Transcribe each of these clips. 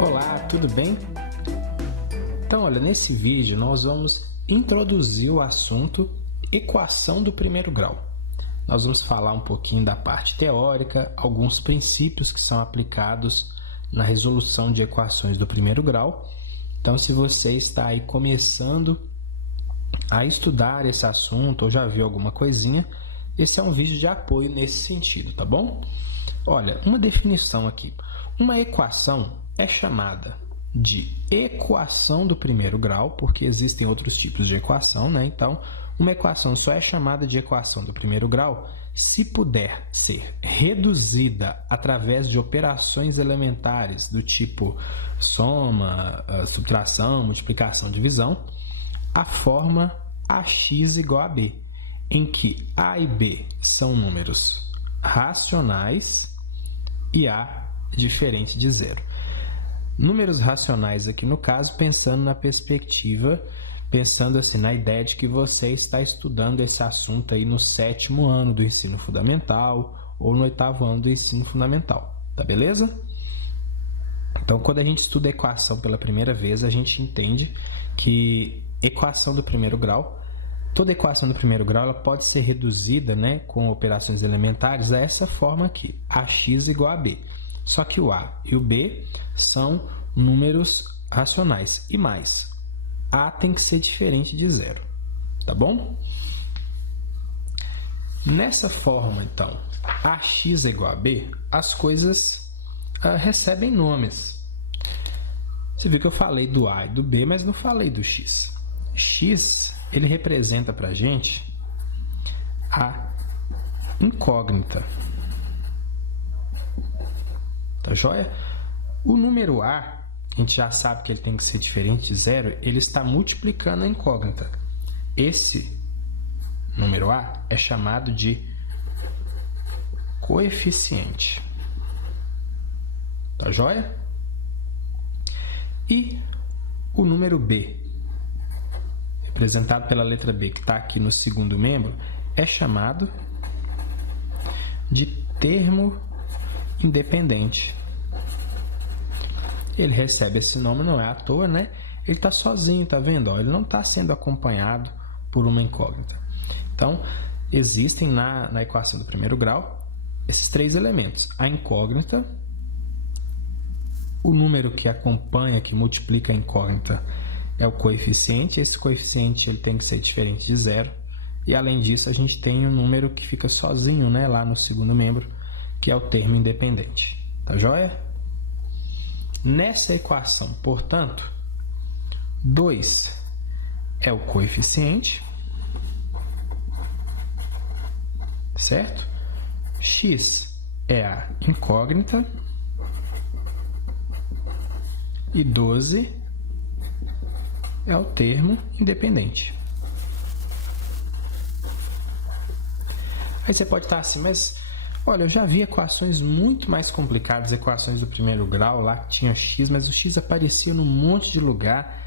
Olá, tudo bem? Então, olha, nesse vídeo nós vamos introduzir o assunto equação do primeiro grau. Nós vamos falar um pouquinho da parte teórica, alguns princípios que são aplicados na resolução de equações do primeiro grau. Então, se você está aí começando a estudar esse assunto ou já viu alguma coisinha, esse é um vídeo de apoio nesse sentido, tá bom? Olha, uma definição aqui. Uma equação é chamada de equação do primeiro grau, porque existem outros tipos de equação, né? Então, uma equação só é chamada de equação do primeiro grau se puder ser reduzida através de operações elementares do tipo soma, subtração, multiplicação, divisão, a forma ax igual a b, em que a e b são números racionais e a diferente de zero. Números racionais aqui no caso, pensando na perspectiva, pensando assim na ideia de que você está estudando esse assunto aí no 7º ano do ensino fundamental ou no 8º ano do ensino fundamental, tá beleza? Então, quando a gente estuda equação pela primeira vez, a gente entende que equação do primeiro grau, toda equação do primeiro grau, ela pode ser reduzida, né, com operações elementares a essa forma aqui, ax igual a b. Só que o a e o b são números racionais. E mais, a tem que ser diferente de zero, tá bom? Nessa forma, então, ax igual a b, as coisas recebem nomes. Você viu que eu falei do a e do b, mas não falei do x. X, ele representa para a gente a incógnita. Tá joia? O número a, a gente já sabe que ele tem que ser diferente de zero, ele está multiplicando a incógnita. Esse número a é chamado de coeficiente. Tá joia? E o número b, representado pela letra b, que está aqui no segundo membro, é chamado de termo independente. Ele recebe esse nome, não é à toa, né? Ele está sozinho, tá vendo? Ó, ele não está sendo acompanhado por uma incógnita. Então, existem na equação do primeiro grau esses três elementos. A incógnita, o número que acompanha, que multiplica a incógnita, é o coeficiente. Esse coeficiente ele tem que ser diferente de zero. E, além disso, a gente tem um número que fica sozinho, né, lá no segundo membro, que é o termo independente. Tá joia? Nessa equação, portanto, 2 é o coeficiente, certo? X é a incógnita e 12 é o termo independente. Aí você pode estar assim, mas olha, eu já vi equações muito mais complicadas, equações do primeiro grau, lá que tinha x, mas o x aparecia num monte de lugar.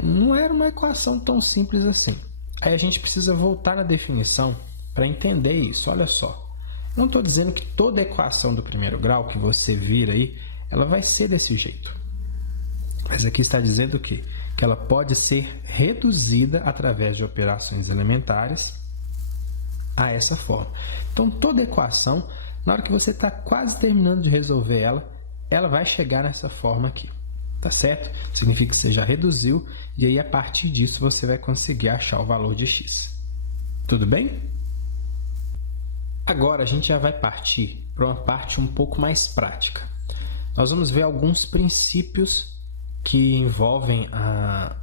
Não era uma equação tão simples assim. Aí a gente precisa voltar na definição para entender isso. Olha só, não estou dizendo que toda equação do primeiro grau que você vira aí, ela vai ser desse jeito. Mas aqui está dizendo o quê? Que ela pode ser reduzida através de operações elementares a essa forma. Então, toda equação, na hora que você está quase terminando de resolver ela, ela vai chegar nessa forma aqui, tá certo? Significa que você já reduziu e aí, a partir disso, você vai conseguir achar o valor de x. Tudo bem? Agora, a gente já vai partir para uma parte um pouco mais prática. Nós vamos ver alguns princípios que envolvem a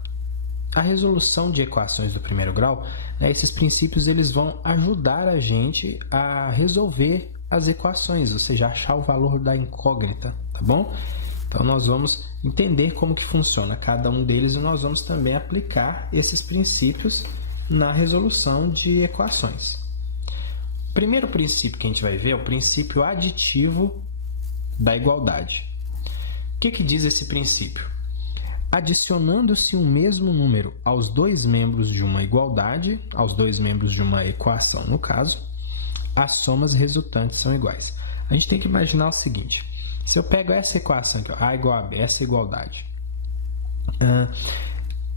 resolução de equações do primeiro grau, né? Esses princípios eles vão ajudar a gente a resolver as equações, ou seja, achar o valor da incógnita, tá bom? Então, nós vamos entender como que funciona cada um deles e nós vamos também aplicar esses princípios na resolução de equações. O primeiro princípio que a gente vai ver é o princípio aditivo da igualdade. O que diz esse princípio? Adicionando-se um mesmo número aos dois membros de uma igualdade, aos dois membros de uma equação, no caso, as somas resultantes são iguais. A gente tem que imaginar o seguinte, Se eu pego essa equação aqui, ó, A igual a B, essa igualdade,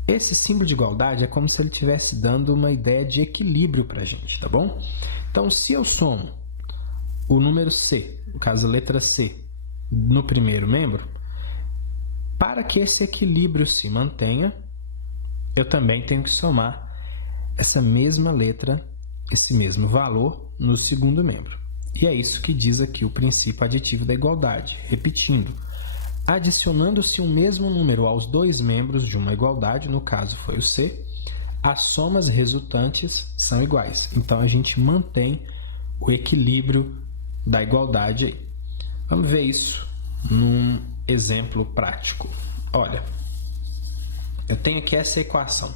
esse símbolo de igualdade é como se ele estivesse dando uma ideia de equilíbrio para a gente, tá bom? Então, se eu somo o número C, no caso a letra C, no primeiro membro, para que esse equilíbrio se mantenha, eu também tenho que somar essa mesma letra, esse mesmo valor no segundo membro. E é isso que diz aqui o princípio aditivo da igualdade. Repetindo, adicionando-se um mesmo número aos dois membros de uma igualdade, no caso foi o C, as somas resultantes são iguais. Então, a gente mantém o equilíbrio da igualdade aí. Vamos ver isso num exemplo prático. Olha, eu tenho aqui essa equação.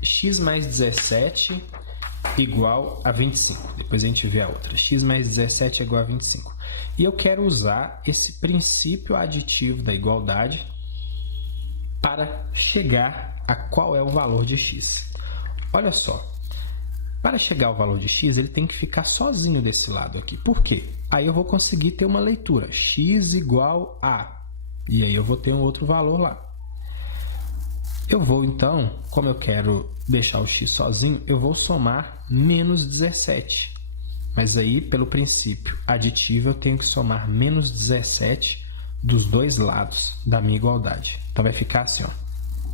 X mais 17 igual a 25. Depois a gente vê a outra. X mais 17 é igual a 25. E eu quero usar esse princípio aditivo da igualdade para chegar a qual é o valor de x. Olha só, para chegar ao valor de x, ele tem que ficar sozinho desse lado aqui. Por quê? Aí eu vou conseguir ter uma leitura, x igual a, e aí eu vou ter um outro valor lá. Eu vou, então, como eu quero deixar o x sozinho, eu vou somar menos 17. Mas aí, pelo princípio aditivo, eu tenho que somar menos 17 dos dois lados da minha igualdade. Então, vai ficar assim, ó,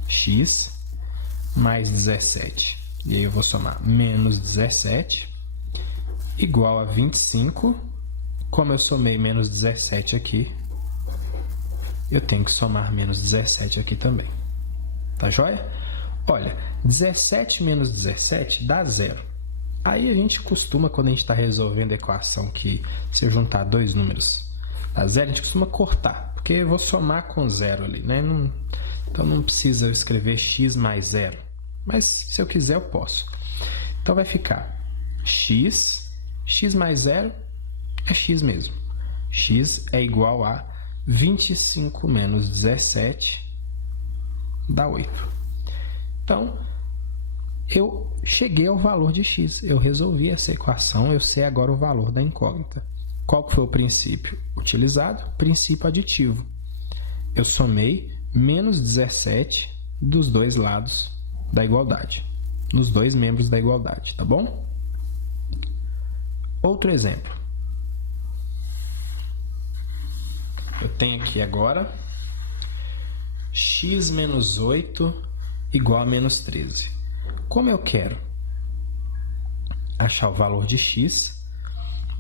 x mais 17. E aí, eu vou somar menos 17 igual a 25. Como eu somei menos 17 aqui, eu tenho que somar menos 17 aqui também. Tá joia? Olha, 17 menos 17 dá 0. Aí a gente costuma, quando a gente está resolvendo a equação que se eu juntar dois números dá 0, a gente costuma cortar, porque eu vou somar com 0 ali, né? Então não precisa eu escrever x mais 0, mas se eu quiser eu posso. Então vai ficar x mais 0 é x mesmo. X é igual a 25 menos 17 dá 8. Então, eu cheguei ao valor de x. Eu resolvi essa equação, eu sei agora o valor da incógnita. Qual que foi o princípio utilizado? Princípio aditivo. Eu somei menos 17 dos dois lados da igualdade, nos dois membros da igualdade, tá bom? Outro exemplo. Eu tenho aqui agora x menos 8 igual a menos 13. Como eu quero achar o valor de x,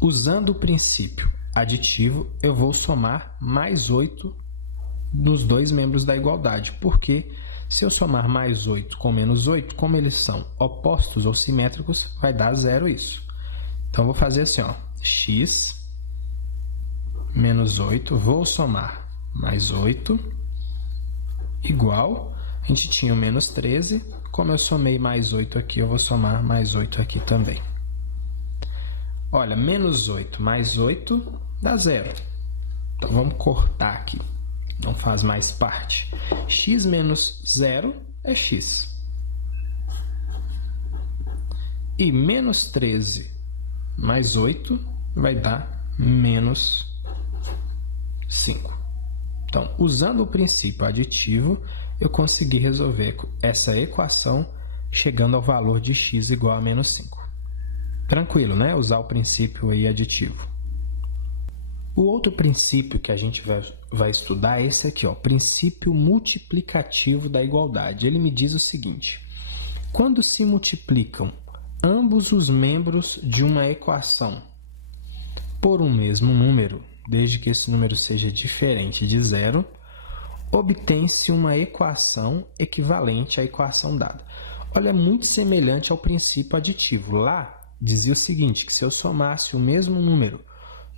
usando o princípio aditivo, eu vou somar mais 8 nos dois membros da igualdade. Porque se eu somar mais 8 com menos 8, como eles são opostos ou simétricos, vai dar 0 isso. Então, eu vou fazer assim, ó, x menos 8, vou somar mais 8, igual, a gente tinha o menos 13, como eu somei mais 8 aqui, eu vou somar mais 8 aqui também. Olha, menos 8 mais 8 dá 0. Então, vamos cortar aqui, não faz mais parte. X menos 0 é x. E menos 13 mais 8 vai dar menos 5. Então, usando o princípio aditivo, eu consegui resolver essa equação chegando ao valor de x igual a menos 5. Tranquilo, né? Usar o princípio aí aditivo. O outro princípio que a gente vai estudar é esse aqui, ó, princípio multiplicativo da igualdade. Ele me diz o seguinte: quando se multiplicam ambos os membros de uma equação por um mesmo número, desde que esse número seja diferente de 0, obtém-se uma equação equivalente à equação dada. Olha, é muito semelhante ao princípio aditivo. Lá dizia o seguinte, que se eu somasse o mesmo número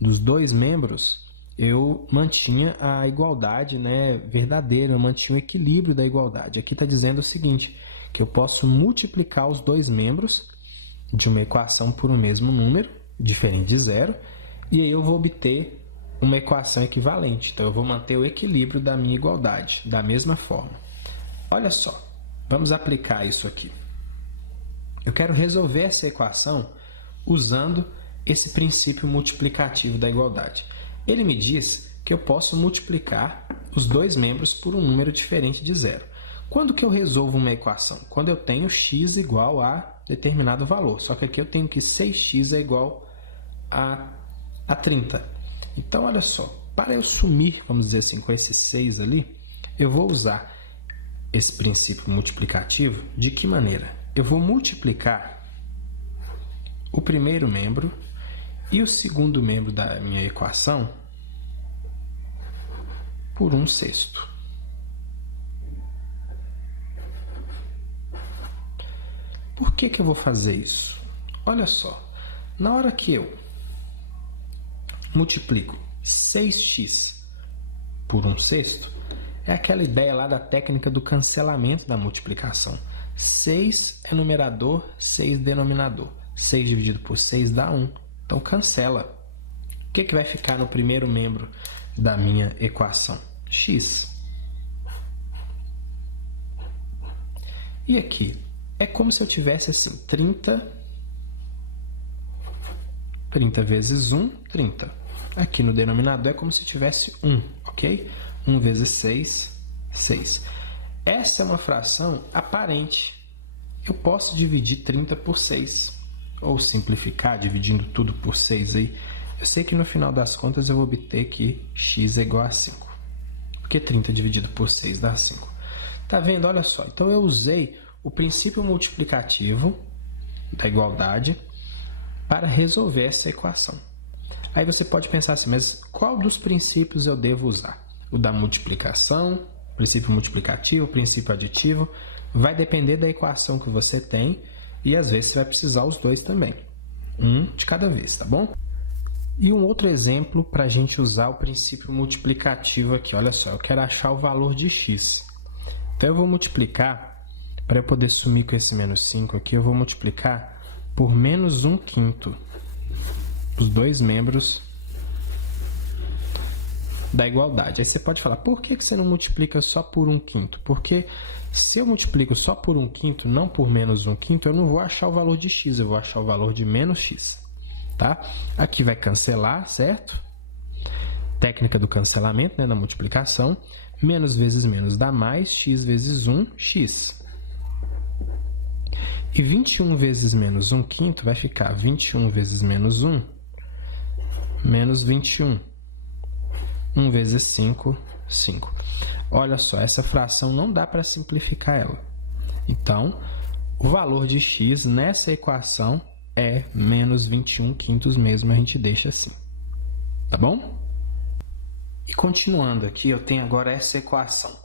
dos dois membros, eu mantinha a igualdade, né, verdadeira, eu mantinha o equilíbrio da igualdade. Aqui está dizendo o seguinte, que eu posso multiplicar os dois membros de uma equação por um mesmo número, diferente de 0, e aí eu vou obter uma equação equivalente. Então, eu vou manter o equilíbrio da minha igualdade, da mesma forma. Olha só, vamos aplicar isso aqui. Eu quero resolver essa equação usando esse princípio multiplicativo da igualdade. Ele me diz que eu posso multiplicar os dois membros por um número diferente de zero. Quando que eu resolvo uma equação? Quando eu tenho x igual a determinado valor. Só que aqui eu tenho que 6x é igual a 30. Então, olha só, para eu sumir, vamos dizer assim, com esse 6 ali, eu vou usar esse princípio multiplicativo. De que maneira? Eu vou multiplicar o primeiro membro e o segundo membro da minha equação por 1/6. Por que eu vou fazer isso? Olha só, na hora que eu multiplico 6x por 1/6, é aquela ideia lá da técnica do cancelamento da multiplicação. 6 é numerador, 6 denominador. 6 dividido por 6 dá 1. Então, cancela. O que vai ficar no primeiro membro da minha equação? X. E aqui? É como se eu tivesse assim, 30 vezes 1, 30. Aqui no denominador é como se tivesse 1, ok? 1 vezes 6, 6. Essa é uma fração aparente. Eu posso dividir 30 por 6. Ou simplificar, dividindo tudo por 6 aí. Eu sei que no final das contas eu vou obter que x é igual a 5. Porque 30 dividido por 6 dá 5. Tá vendo? Olha só. Então eu usei o princípio multiplicativo da igualdade para resolver essa equação. Aí você pode pensar assim, mas qual dos princípios eu devo usar? O da multiplicação, princípio multiplicativo, princípio aditivo, vai depender da equação que você tem e às vezes você vai precisar os dois também. Um de cada vez, tá bom? E um outro exemplo para a gente usar o princípio multiplicativo aqui. Olha só, eu quero achar o valor de x. Então eu vou multiplicar, para eu poder sumir com esse menos 5 aqui, eu vou multiplicar por menos 1/5 os dois membros da igualdade. Aí você pode falar, por que você não multiplica só por 1/5? Porque se eu multiplico só por 1/5, não por menos 1/5, eu não vou achar o valor de x, eu vou achar o valor de menos x. Tá? Aqui vai cancelar, certo? Técnica do cancelamento, né, da multiplicação. Menos vezes menos dá mais, x vezes 1, x. E 21 vezes menos 1/5 vai ficar 21 vezes menos 1, menos 21. 1 vezes 5, 5. Olha só, essa fração não dá para simplificar ela. Então, o valor de x nessa equação é menos 21/5 mesmo, a gente deixa assim. Tá bom? E continuando aqui, eu tenho agora essa equação.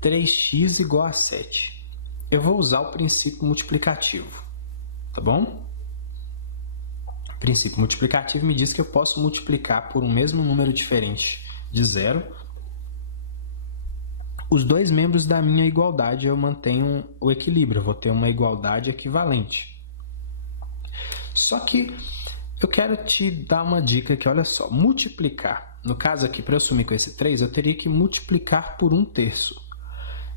3x igual a 7. Eu vou usar o princípio multiplicativo. Tá bom? O princípio multiplicativo me diz que eu posso multiplicar por um mesmo número diferente de zero os dois membros da minha igualdade. Eu mantenho o equilíbrio, eu vou ter uma igualdade equivalente. Só que eu quero te dar uma dica aqui, olha só. Multiplicar, no caso aqui, para eu sumir com esse 3, eu teria que multiplicar por 1/3.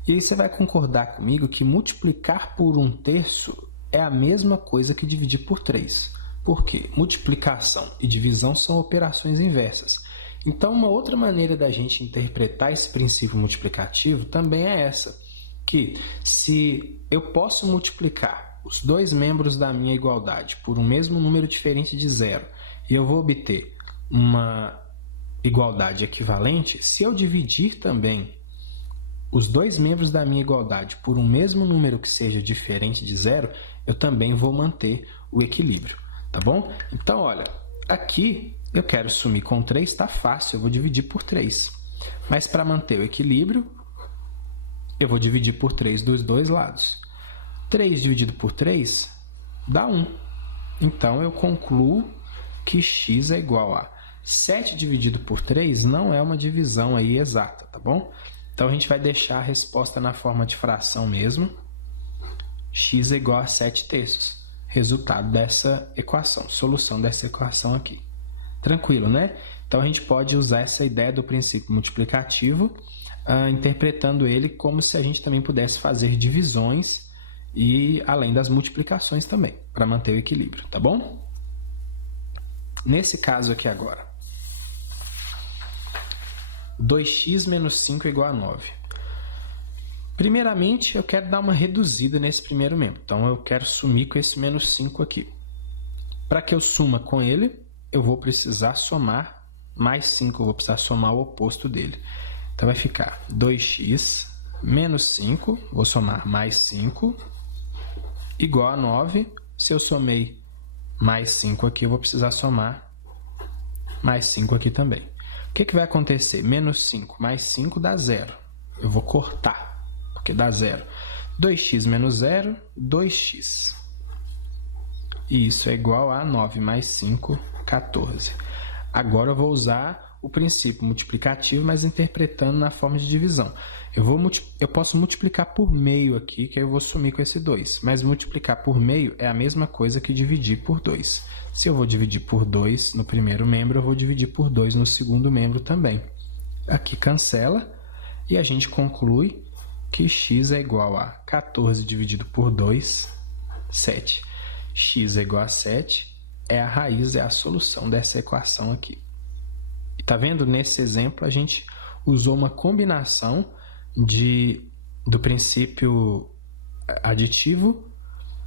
E aí você vai concordar comigo que multiplicar por 1/3 é a mesma coisa que dividir por 3. Por quê? Multiplicação e divisão são operações inversas. Então, uma outra maneira da gente interpretar esse princípio multiplicativo também é essa, que se eu posso multiplicar os dois membros da minha igualdade por um mesmo número diferente de zero e eu vou obter uma igualdade equivalente, se eu dividir também os dois membros da minha igualdade por um mesmo número que seja diferente de zero, eu também vou manter o equilíbrio. Tá bom? Então, olha, aqui eu quero sumir com 3, está fácil, eu vou dividir por 3. Mas para manter o equilíbrio, eu vou dividir por 3 dos dois lados. 3 dividido por 3 dá 1. Então, eu concluo que x é igual a 7 dividido por 3 não é uma divisão aí exata, tá bom? Então, a gente vai deixar a resposta na forma de fração mesmo. X é igual a 7/3. Resultado dessa equação, solução dessa equação aqui. Tranquilo, né? Então, a gente pode usar essa ideia do princípio multiplicativo, interpretando ele como se a gente também pudesse fazer divisões e além das multiplicações também, para manter o equilíbrio, tá bom? Nesse caso aqui agora, 2x menos 5 é igual a 9. Primeiramente, eu quero dar uma reduzida nesse primeiro membro. Então, eu quero sumir com esse menos 5 aqui. Para que eu suma com ele, eu vou precisar somar mais 5. Eu vou precisar somar o oposto dele. Então, vai ficar 2x menos 5. Vou somar mais 5. Igual a 9. Se eu somei mais 5 aqui, eu vou precisar somar mais 5 aqui também. O que vai acontecer? Menos 5 mais 5 dá 0. Eu vou cortar, porque dá 0. 2x menos 0, 2x. E isso é igual a 9 mais 5, 14. Agora eu vou usar o princípio multiplicativo, mas interpretando na forma de divisão. Eu posso multiplicar por meio aqui, que aí eu vou sumir com esse 2. Mas multiplicar por meio é a mesma coisa que dividir por 2. Se eu vou dividir por 2 no primeiro membro, eu vou dividir por 2 no segundo membro também. Aqui cancela e a gente conclui que x é igual a 14 dividido por 2, 7. X é igual a 7, é a raiz, é a solução dessa equação aqui. E tá vendo? Nesse exemplo, a gente usou uma combinação do princípio aditivo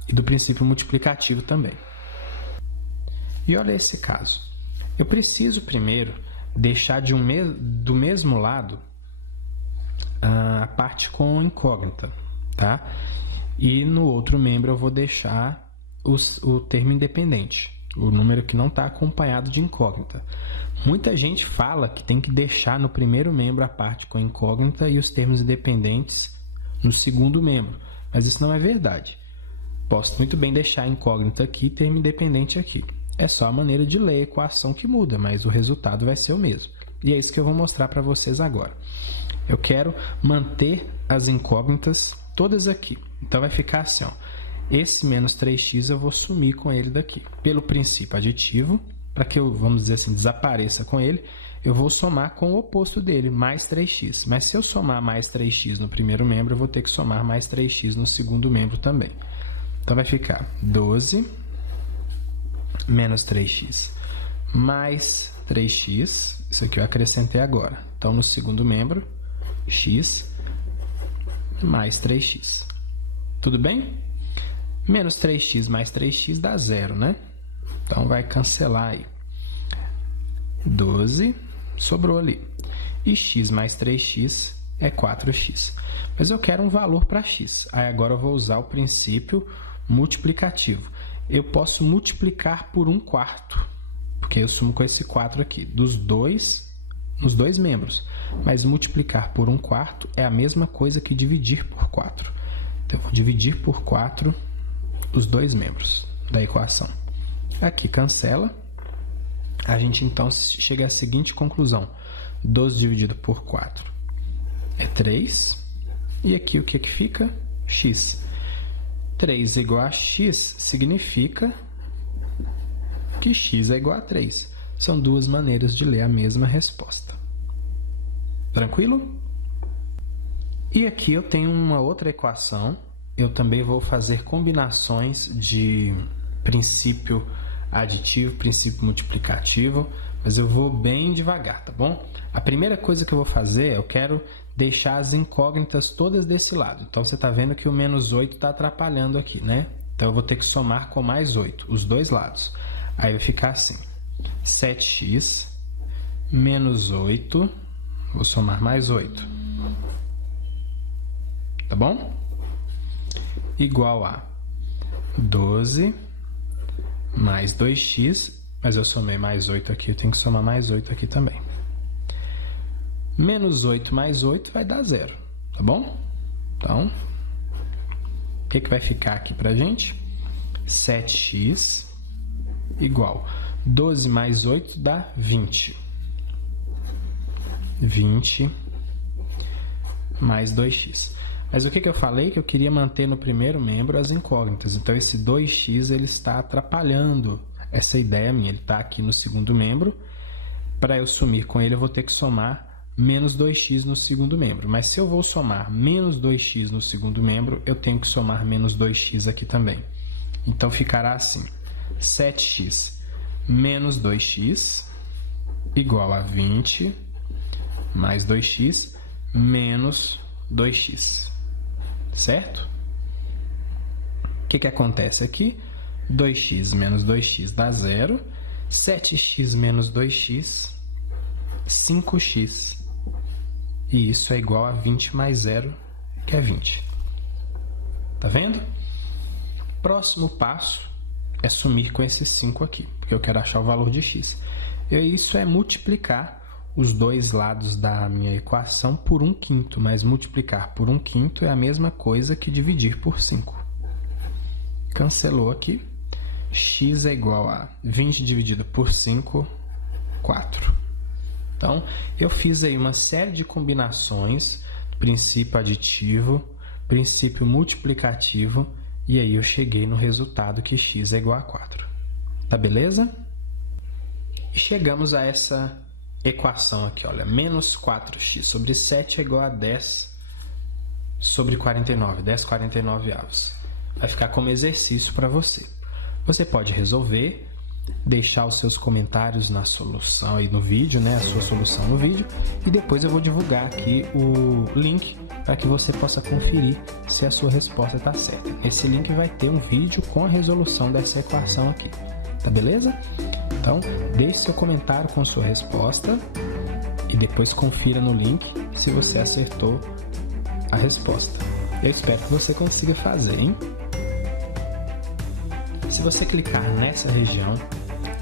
e do princípio multiplicativo também. E olha esse caso. Eu preciso primeiro deixar do mesmo lado a parte com incógnita, tá? E no outro membro eu vou deixar o termo independente, o número que não está acompanhado de incógnita. Muita gente fala que tem que deixar no primeiro membro a parte com incógnita e os termos independentes no segundo membro, mas isso não é verdade. Posso muito bem deixar a incógnita aqui e termo independente aqui. É só a maneira de ler a equação que muda, mas o resultado vai ser o mesmo. E é isso que eu vou mostrar para vocês agora. Eu quero manter as incógnitas todas aqui. Então, vai ficar assim, ó. Esse menos 3x eu vou sumir com ele daqui. Pelo princípio aditivo, para que eu, vamos dizer assim, desapareça com ele, eu vou somar com o oposto dele, mais 3x. Mas se eu somar mais 3x no primeiro membro, eu vou ter que somar mais 3x no segundo membro também. Então, vai ficar 12 menos 3x mais 3x. Isso aqui eu acrescentei agora. Então, no segundo membro, x mais 3x. Tudo bem? Menos 3x mais 3x dá 0, né? Então, vai cancelar aí. 12 sobrou ali. E x mais 3x é 4x. Mas eu quero um valor para x. Aí, agora eu vou usar o princípio multiplicativo. Eu posso multiplicar por 1/4, porque eu sumo com esse 4 aqui, nos dois membros. Mas multiplicar por 1/4 é a mesma coisa que dividir por 4. Então, eu vou dividir por 4 os dois membros da equação. Aqui cancela. A gente, então, chega à seguinte conclusão. 12 dividido por 4 é 3. E aqui o que fica? X. 3 igual a x significa que x é igual a 3. São duas maneiras de ler a mesma resposta. Tranquilo? E aqui eu tenho uma outra equação. Eu também vou fazer combinações de princípio aditivo, princípio multiplicativo, mas eu vou bem devagar, tá bom? A primeira coisa que eu vou fazer, eu quero deixar as incógnitas todas desse lado. Então, você está vendo que o menos 8 está atrapalhando aqui, né? Então, eu vou ter que somar com mais 8, os dois lados. Aí, vai ficar assim, 7x menos 8, vou somar mais 8. Tá bom? Igual a 12 mais 2x, mas eu somei mais 8 aqui, eu tenho que somar mais 8 aqui também. Menos 8 mais 8 vai dar 0, tá bom? Então, o que vai ficar aqui pra gente? 7x igual 12 mais 8 dá 20. 20 mais 2x. Mas o que eu falei? Que eu queria manter no primeiro membro as incógnitas. Então, esse 2x ele está atrapalhando essa ideia minha. Ele está aqui no segundo membro. Para eu sumir com ele, eu vou ter que somar menos 2x no segundo membro. Mas se eu vou somar menos 2x no segundo membro, eu tenho que somar menos 2x aqui também. Então, ficará assim. 7x menos 2x igual a 20 mais 2x menos 2x, certo? O que acontece aqui? 2x menos 2x dá 0, 7x menos 2x, 5x. E isso é igual a 20 mais 0, que é 20. Tá vendo? Próximo passo é sumir com esse 5 aqui, porque eu quero achar o valor de x. Isso é multiplicar os dois lados da minha equação por 1/5, mas multiplicar por 1/5 é a mesma coisa que dividir por 5. Cancelou aqui. X é igual a 20 dividido por 5, 4. Então, eu fiz aí uma série de combinações, princípio aditivo, princípio multiplicativo, e aí eu cheguei no resultado que x é igual a 4. Tá beleza? E chegamos a essa equação aqui, olha, menos 4x sobre 7 é igual a 10 sobre 49, 10 49avos. Vai ficar como exercício para você. Você pode resolver, deixar os seus comentários na solução aí no vídeo, né, a sua solução no vídeo, e depois eu vou divulgar aqui o link para que você possa conferir se a sua resposta está certa. Esse link vai ter um vídeo com a resolução dessa equação aqui, tá beleza? Então, deixe seu comentário com sua resposta e depois confira no link se você acertou a resposta. Eu espero que você consiga fazer, hein? Se você clicar nessa região,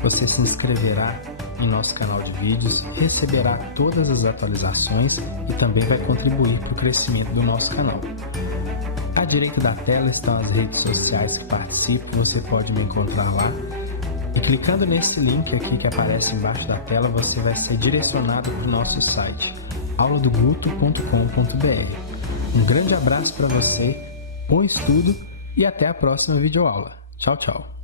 você se inscreverá em nosso canal de vídeos, receberá todas as atualizações e também vai contribuir para o crescimento do nosso canal. À direita da tela estão as redes sociais que participo, você pode me encontrar lá. E clicando nesse link aqui que aparece embaixo da tela, você vai ser direcionado para o nosso site, auladoguto.com.br. Um grande abraço para você, bom estudo e até a próxima videoaula. Tchau, tchau!